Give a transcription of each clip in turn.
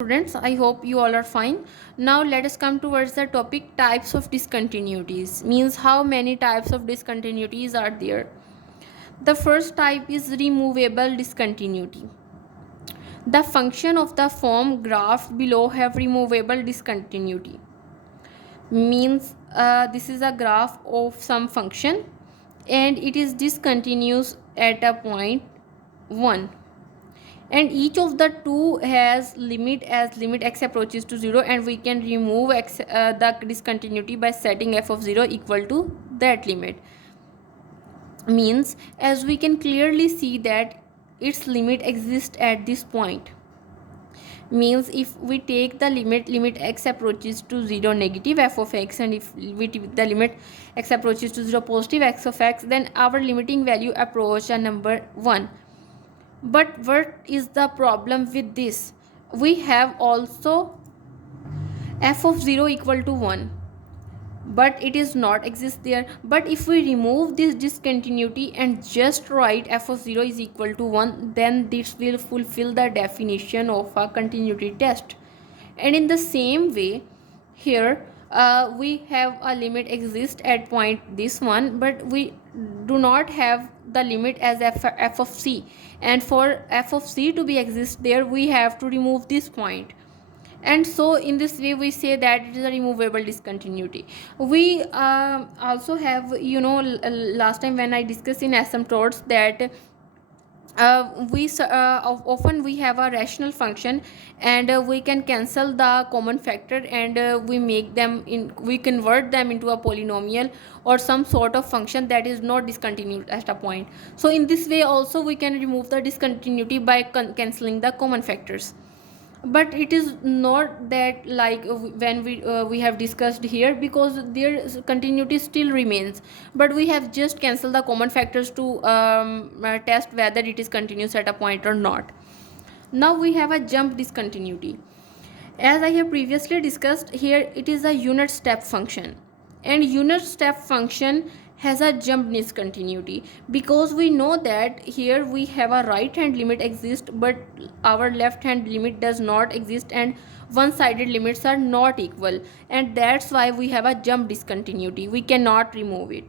Students, I hope you all are fine. Now let us come towards the topic types of discontinuities, means how many types of discontinuities are there. The first type is removable discontinuity. The function of the form graphed below have removable discontinuity, means this is a graph of some function and it is discontinuous at a point 1, and each of the two has limit as limit x approaches to 0, and we can remove the discontinuity by setting f of 0 equal to that limit. Means as we can clearly see that its limit exists at this point. Means if we take the limit x approaches to 0 negative f of x, and if we take the limit x approaches to 0 positive x of x, then our limiting value approach a number 1. But what is the problem with this? We have also f of 0 equal to 1, but it is not exist there. But if we remove this discontinuity and just write f of 0 is equal to 1, then this will fulfill the definition of a continuity test. And in the same way, here we have a limit exist at point this one, but we do not have the limit as f of c, and for f of c to be exist there, we have to remove this point. And so in this way we say that it is a removable discontinuity. We also have, last time when I discussed in asymptotes that often we have a rational function, and we can cancel the common factor, and we convert them into a polynomial or some sort of function that is not discontinued at a point. So in this way also we can remove the discontinuity by cancelling the common factors. But it is not that like when we have discussed here, because their continuity still remains, but we have just cancelled the common factors to test whether it is continuous at a point or not. Now we have a jump discontinuity. As I have previously discussed, here it is a unit step function, and unit step function has a jump discontinuity, because we know that here we have a right hand limit exist, but our left hand limit does not exist, and one sided limits are not equal, and that's why we have a jump discontinuity. We cannot remove it.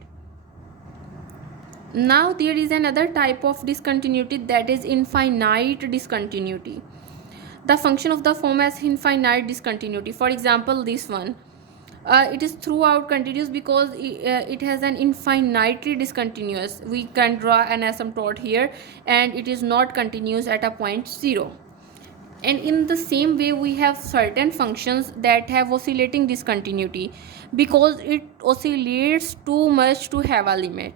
Now there is another type of discontinuity, that is infinite discontinuity. The function of the form has infinite discontinuity. For example, this one, it is throughout continuous because it has an infinitely discontinuous. We can draw an asymptote here, and it is not continuous at a point 0. And in the same way, we have certain functions that have oscillating discontinuity, because it oscillates too much to have a limit.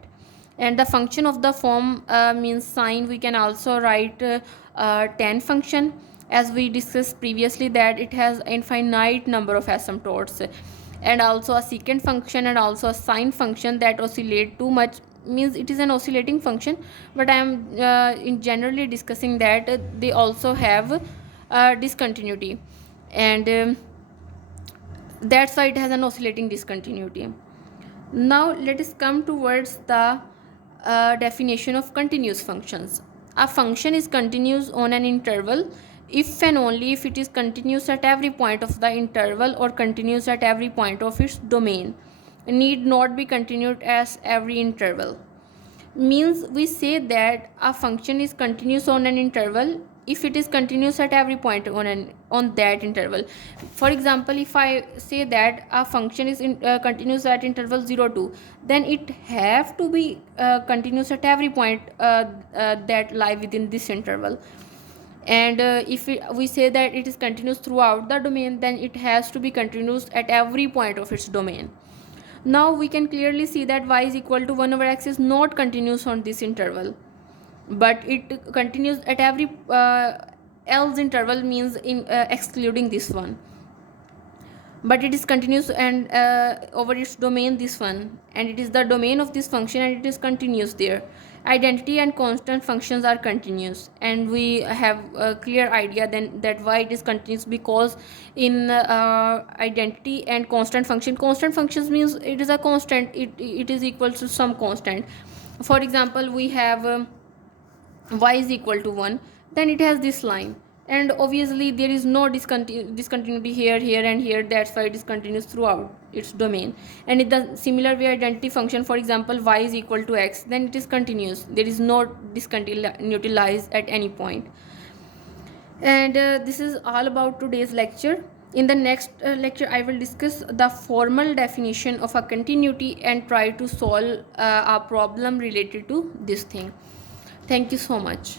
And the function of the form means sine. We can also write tan function, as we discussed previously that it has infinite number of asymptotes, and also a secant function, and also a sine function that oscillate too much, means it is an oscillating function, but I am in generally discussing that they also have discontinuity, and that's why it has an oscillating discontinuity. Now let us come towards the definition of continuous functions. A function is continuous on an interval if and only if it is continuous at every point of the interval, or continuous at every point of its domain. It need not be continued as every interval. Means we say that a function is continuous on an interval if it is continuous at every point on that interval. For example, if I say that a function is continuous at interval 0 2, then it have to be continuous at every point that lie within this interval. And if we say that it is continuous throughout the domain, then it has to be continuous at every point of its domain. Now we can clearly see that y is equal to 1 over x is not continuous on this interval, but it continues at every else interval, means in excluding this one, but it is continuous and over its domain this one, and it is the domain of this function, and it is continuous there. Identity and constant functions are continuous, and we have a clear idea then that why it is continuous, because in identity and constant functions means it is a constant, it is equal to some constant. For example, we have y is equal to 1, then it has this line, and obviously there is no discontinuity here, here and here. That's why it is continuous throughout its domain. And in the similar way, identity function, for example, y is equal to x, then it is continuous. There is no discontinuity lies at any point. And this is all about today's lecture. In the next lecture, I will discuss the formal definition of a continuity and try to solve a problem related to this thing. Thank you so much.